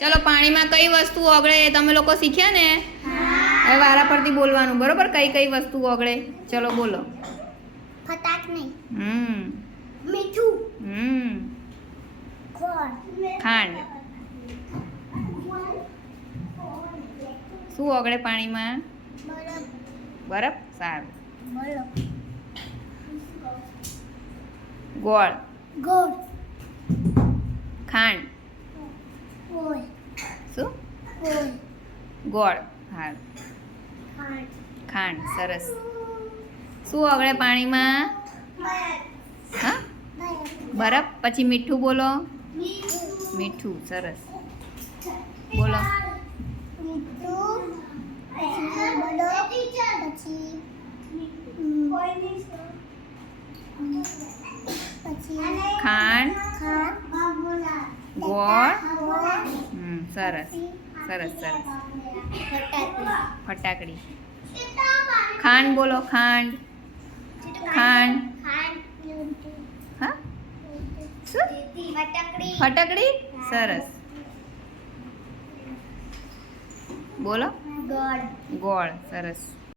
ચલો પાણીમાં કઈ વસ્તુ ઓગળે એ તમે લોકો શીખ્યા ને? હવે વારા પરથી બોલવાનું, બરોબર? કઈ કઈ વસ્તુ ઓગળે ચલો બોલો. ફટાકડી, મીઠું, ગોળ, ખાંડ. શું ઓગળે પાણીમાં? બરફ. સારું. ગોળ, ગોળ, ખાંડ. ગોળ, શું? ગોળ, ગોળ. હા, ખાંડ. સરસ. શું ઓગળે પાણીમાં? હા, બરફ. પછી મીઠું બોલો. મીઠું. સરસ. બોલો. ખાંડ, ગોળ. સરસ સરસ સરસ. ફટાકડી. ખાંડ બોલો. ખાંડ. ખાંડ. હા, શું? ફટાકડી. સરસ. બોલો. ગોળ, ગોળ. સરસ.